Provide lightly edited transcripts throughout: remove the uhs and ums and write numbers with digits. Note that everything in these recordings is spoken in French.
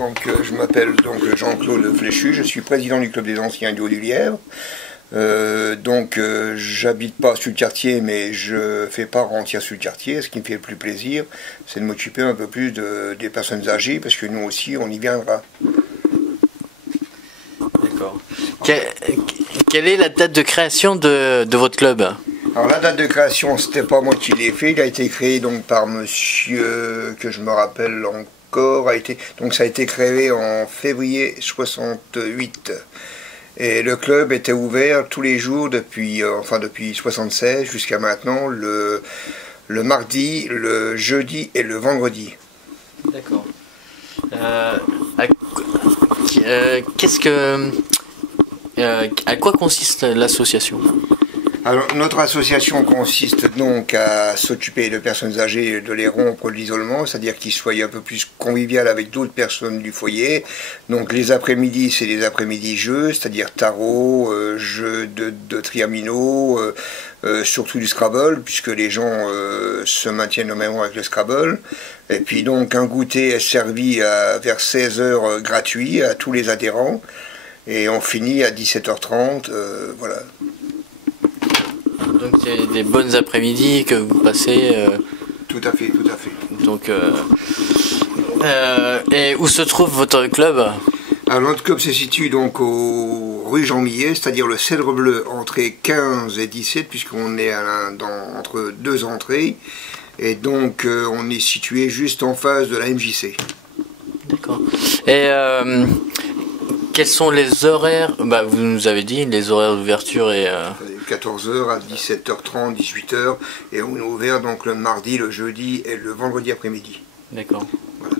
Donc, je m'appelle donc Jean-Claude Fléchu, je suis président du club des anciens du Haut-du-Lièvre. J'habite pas sur le quartier, mais je fais part entière sur le quartier. Ce qui me fait le plus plaisir, c'est de m'occuper un peu plus des personnes âgées, parce que nous aussi, on y viendra. D'accord. Quelle est la date de création de votre club? Alors la date de création, c'était pas moi qui l'ai fait, il a été créé donc par monsieur, que je me rappelle encore, donc ça a été créé en février 68. Et le club était ouvert tous les jours depuis 76 jusqu'à maintenant, le mardi, le jeudi et le vendredi. D'accord. À quoi consiste l'association? Alors, notre association consiste donc à s'occuper de personnes âgées, de les rompre de l'isolement, c'est-à-dire qu'ils soient un peu plus conviviales avec d'autres personnes du foyer. Donc les après-midi, c'est des après-midi jeux, c'est-à-dire tarot, jeux de triamino, surtout du Scrabble, puisque les gens se maintiennent au même moment avec le Scrabble. Et puis donc un goûter est servi vers 16 h gratuit à tous les adhérents. Et on finit à 17 h 30, voilà. Donc c'est des bonnes après-midi que vous passez. Tout à fait, tout à fait. Donc, et où se trouve votre club? Alors notre club se situe donc au rue Jean Millet, c'est-à-dire le Cèdre Bleu, entrée 15 et 17, puisqu'on est entre deux entrées. Et donc on est situé juste en face de la MJC. D'accord. Et quels sont les horaires? Vous nous avez dit les horaires d'ouverture et 14 h à 17 h 30, 18 h, et on est ouvert donc le mardi, le jeudi et le vendredi après-midi. D'accord. Voilà.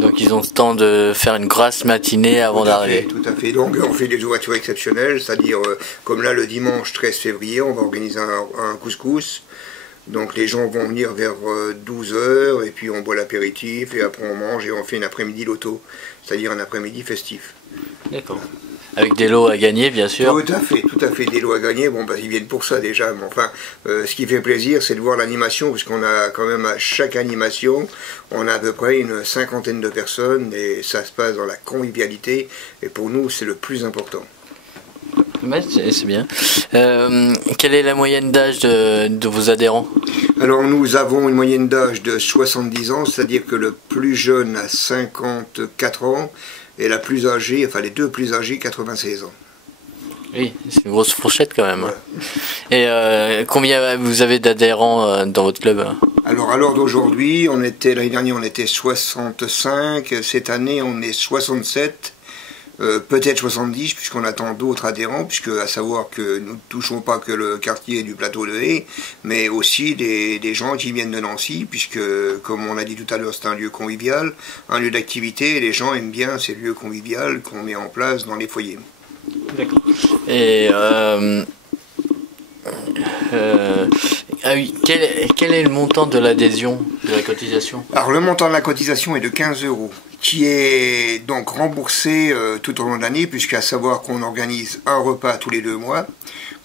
Donc ils ont le temps de faire une grasse matinée avant d'arriver. Tout à fait. Donc on fait des ouvertures exceptionnelles, c'est-à-dire comme là le dimanche 13 février, on va organiser un couscous. Donc les gens vont venir vers 12 h, et puis on boit l'apéritif, et après on mange et on fait une après-midi loto, c'est-à-dire un après-midi festif. D'accord. Avec des lots à gagner, bien sûr. Tout à fait, des lots à gagner. Bon, ils viennent pour ça déjà, mais enfin, ce qui fait plaisir, c'est de voir l'animation, puisqu'on a quand même à chaque animation, on a à peu près une cinquantaine de personnes, et ça se passe dans la convivialité, et pour nous, c'est le plus important. C'est bien. Quelle est la moyenne d'âge de vos adhérents? Alors nous avons une moyenne d'âge de 70 ans, c'est-à-dire que le plus jeune a 54 ans, et la plus âgée, enfin les deux plus âgés, 96 ans. Oui, c'est une grosse fourchette quand même. Voilà. Et combien vous avez d'adhérents dans votre club? Alors à l'heure d'aujourd'hui, l'année dernière on était 65, cette année on est 67, peut-être 70, puisqu'on attend d'autres adhérents, puisque à savoir que nous ne touchons pas que le quartier du plateau de Haye, mais aussi des gens qui viennent de Nancy, puisque comme on a dit tout à l'heure, c'est un lieu convivial, un lieu d'activité, et les gens aiment bien ces lieux conviviaux qu'on met en place dans les foyers. D'accord. Et quel est le montant de l'adhésion, de la cotisation? Alors le montant de la cotisation est de 15 €, qui est donc remboursé tout au long de l'année, puisqu'à savoir qu'on organise un repas tous les 2 mois.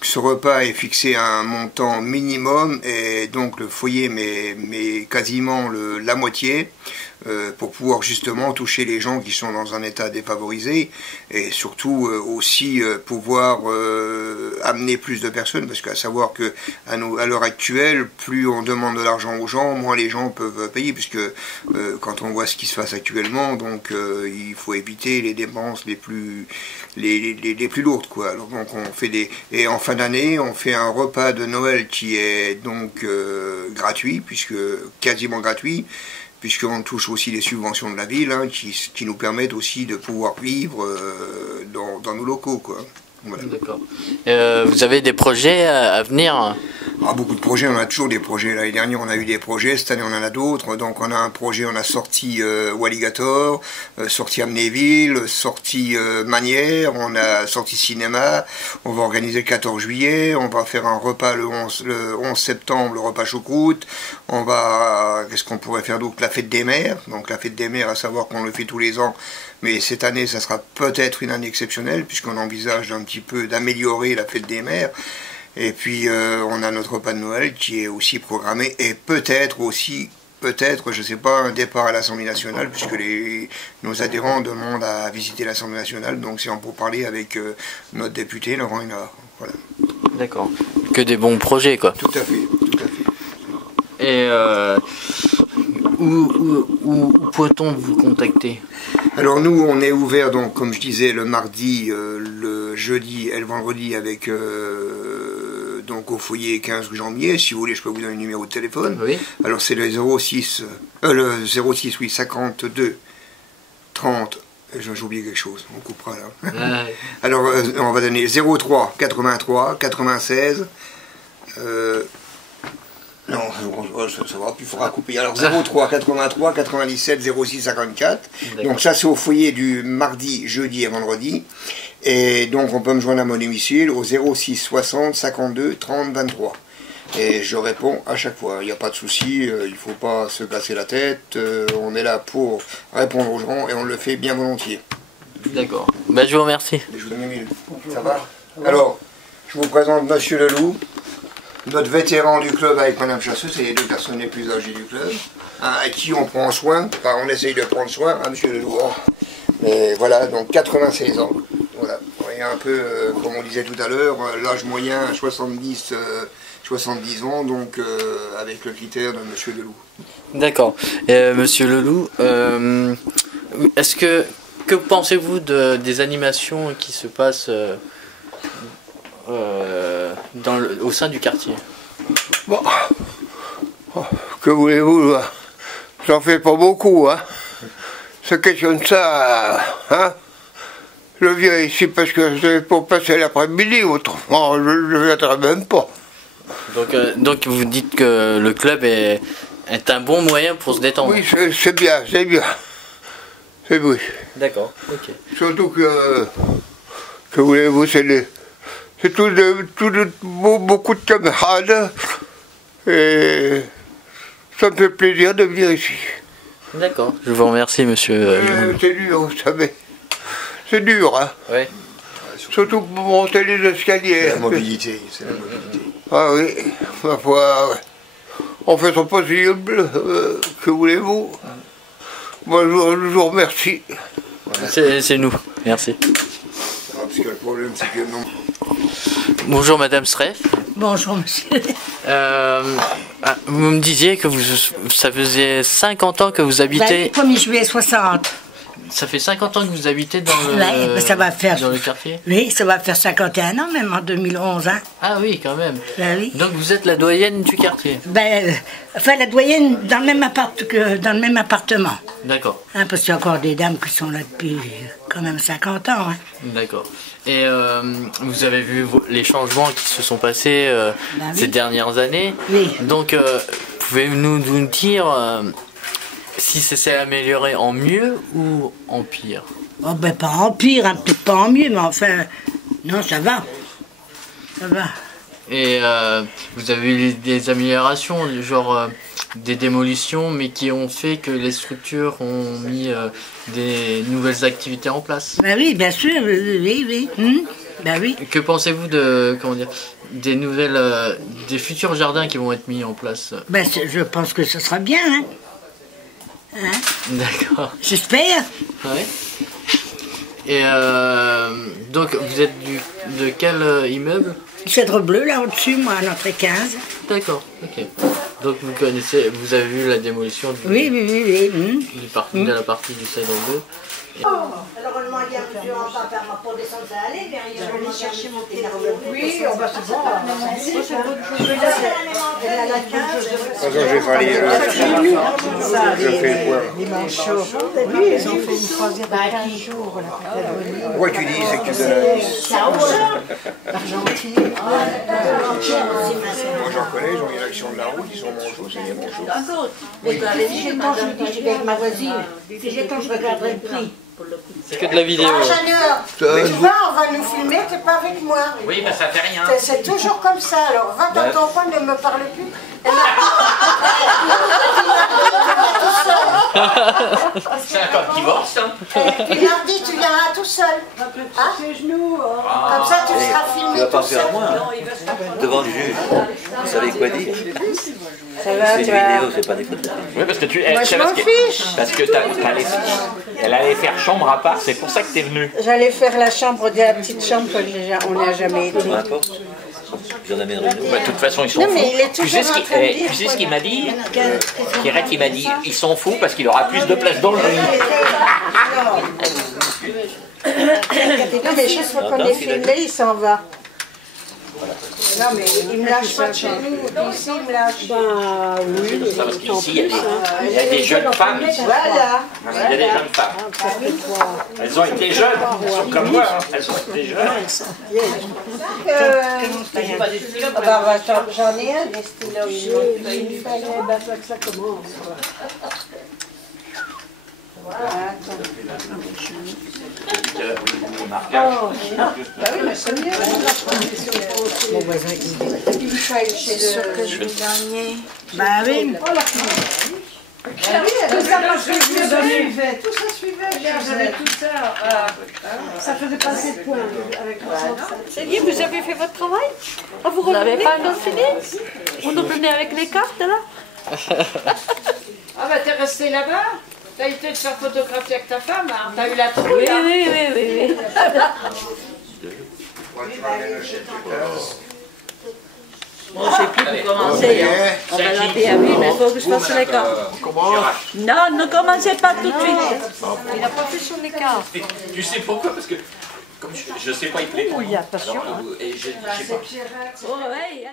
Ce repas est fixé à un montant minimum, et donc le foyer met quasiment la moitié, pour pouvoir justement toucher les gens qui sont dans un état défavorisé, et surtout aussi pouvoir amener plus de personnes, parce qu'à savoir que à l'heure actuelle, plus on demande de l'argent aux gens, moins les gens peuvent payer, puisque quand on voit ce qui se passe actuellement, donc il faut éviter les dépenses les plus lourdes, quoi. Alors donc on fait et en fin d'année, on fait un repas de Noël qui est donc gratuit, quasiment gratuit, puisqu'on touche aussi les subventions de la ville, qui nous permettent aussi de pouvoir vivre dans nos locaux, quoi. Voilà. D'accord. Vous avez des projets à venir? Beaucoup de projets, on a toujours des projets. L'année dernière, on a eu des projets, cette année, on en a d'autres. Donc, on a un projet, on a sorti Walligator, sorti Amnéville, sorti Manière, on a sorti cinéma. On va organiser le 14 juillet, on va faire un repas le 11 septembre, le repas choucroute. Qu'est-ce qu'on pourrait faire d'autre? La fête des mères. Donc, la fête des mères, à savoir qu'on le fait tous les ans. Mais cette année, ça sera peut-être une année exceptionnelle, puisqu'on envisage un petit peu d'améliorer la fête des mères. Et puis on a notre repas de Noël qui est aussi programmé, et peut-être aussi peut-être, je ne sais pas, un départ à l'Assemblée nationale, puisque nos adhérents demandent à visiter l'Assemblée nationale, donc c'est en pourparlers avec notre député, Laurent Hénard. Voilà. D'accord. Que des bons projets, quoi. Tout à fait, tout à fait. Et où peut-on vous contacter? Alors nous, on est ouvert, donc, comme je disais, le mardi, le jeudi et le vendredi avec... donc au foyer 15 rue Jean-Mier, si vous voulez je peux vous donner le numéro de téléphone. Oui. Alors c'est le 06 oui 52 30, j'ai oublié quelque chose, on coupera là. Ouais. Alors on va donner 03 83 96 non, ça va plus, il faudra couper. Alors 03 83 97 06 54. Donc ça c'est au foyer du mardi, jeudi et vendredi. Et donc on peut me joindre à mon domicile au 06 60 52 30 23. Et je réponds à chaque fois, il n'y a pas de souci, il ne faut pas se casser la tête, on est là pour répondre aux gens et on le fait bien volontiers. D'accord. Bah, je vous remercie. Je vous donne 1000. Ça va? Alors, je vous présente Monsieur Leloup, notre vétéran du club avec Madame Chasseuse, c'est les deux personnes les plus âgées du club, hein, à qui on prend soin, enfin on essaye de prendre soin, hein, Monsieur Leloup. Mais voilà, donc 96 ans. Voilà. Et un peu, comme on disait tout à l'heure, l'âge moyen 70 ans, donc avec le critère de Monsieur Leloup. D'accord. Monsieur Leloup, que pensez-vous des animations qui se passent au sein du quartier? Bon, que voulez-vous, j'en fais pas beaucoup, hein. C'est question de ça, hein. Je viens ici parce que c'est pour passer l'après-midi, autrement je ne viendrai même pas. Donc vous dites que le club est un bon moyen pour se détendre? Oui, c'est bien, c'est bien. C'est oui. D'accord, ok. Surtout que voulez-vous, c'est beaucoup de camarades, et ça me fait plaisir de venir ici. D'accord, je vous remercie, monsieur. C'est dur, vous savez. C'est dur, hein. Oui. Surtout pour monter les escaliers. C'est la mobilité, c'est la mobilité. Ah oui, ma foi, ouais. On fait son possible, que voulez-vous. Moi, je vous remercie. Voilà. C'est nous, merci. Parce que le problème, c'est que non. Bonjour Madame Streff. Bonjour monsieur. Vous me disiez que ça faisait 50 ans que vous habitez... Le 1er juillet 60. Ça fait 50 ans que vous habitez dans le quartier? Oui, ça va faire 51 ans même en 2011. Hein. Ah oui, quand même. Ben, oui. Donc vous êtes la doyenne du quartier? Enfin, la doyenne dans le même appartement. D'accord. Hein, parce qu'il y a encore des dames qui sont là depuis quand même 50 ans. Hein. D'accord. Et vous avez vu les changements qui se sont passés ces dernières années. Oui. Donc, pouvez-vous nous dire si ça s'est amélioré en mieux ou en pire? Oh, ben pas en pire, hein, peut-être pas en mieux, mais enfin, non, ça va. Ça va. Et vous avez eu des améliorations, genre des démolitions, mais qui ont fait que les structures ont mis des nouvelles activités en place? Ben oui, bien sûr, oui. Ben oui. Que pensez-vous des futurs jardins qui vont être mis en place? Ben, je pense que ce sera bien, hein. Hein? D'accord. J'espère. Ouais. Et donc vous êtes de quel immeuble? Cèdre bleu là au-dessus, moi à l'entrée 15. D'accord, ok. Donc vous avez vu la démolition Oui. de la partie du cèdre bleu. Alors on demande à monsieur en bas pour descendre, ça allait, je vais aller chercher mon téléphone. Oui, on va se voir. Quand je vais faire je fais le point. Les manchots. Oui, ils ont fait une croisière de 15 jours. Pourquoi tu dis, c'est que tu donnes L'Argentine. Moi j'en connais, ils ont une action de la route, ils sont manchots, c'est des manchots. Mais si j'étends, je dis, je vais avec ma voisine. Si j'étends, je regarderai le prix. C'est que de la vidéo. Ingénieur, tu vois, on va nous filmer, t'es pas avec moi. Oui, bah ça fait rien. C'est toujours comme ça, alors va dans ton coin, ne me parle plus. C'est un code divorce. Puis mardi, tu viendras tout seul. Hein? Comme ça, tu seras filmé Tu vas tout pas faire seul. moi, hein, devant le juge. Vous savez quoi dire? Ça va, C'est tu une vas... vidéo, c'est pas des photos. Oui, parce que tu. Moi, je m'en fiche. Parce que elle allait faire chambre à part, c'est pour ça que t'es venu. J'allais faire la chambre de la petite chambre qu'on n'a jamais été. Peu importe. J'en amènerai une autre. Bah, de toute façon, ils sont Non, fous. mais il est toujours en train de dire, Tu sais ce qu'il m'a dit? Pierrette, il m'a dit, ils sont fous parce qu'il aura plus de place dans le lit. Non, mais chaque fois qu'on est filmé, il s'en va. Non, mais il me lâche pas de chez nous. Ici, il me lâche. Bah oui. Ça, parce qu'ici, il y a des jeunes femmes. Ici. Voilà. Il y a des jeunes femmes. Elles ont été jeunes. Elles sont comme moi. Hein. Elles ont été jeunes. J'en ai un des stylos. Il fallait que ça commence. Voilà. Bah oui, mais c'est mieux. Mon voisin qui me dit. Il faut aller chez le... je vais gagner. Bah oui. Tout ça suivait. Tout ça suivait. J'avais tout ça. Ça faisait pas assez de points avec C'est dit, vous avez fait votre travail? Vous n'avez pas encore fini? Vous nous venez avec les cartes là? Ah bah t'es resté là-bas? T'as été te faire photographier avec ta femme, hein? T'as eu la trouille, hein? Oui. Bon, je sais plus pour commencer. Hein. On va la PAV, mais il faut que je fasse les cartes. Non, ne commencez pas tout de suite. Il n'a pas fait son écart. Tu sais pourquoi? Parce que comme je sais pas, il plaît pas. Il y a passion. Et je sais pas. Oh, ouais.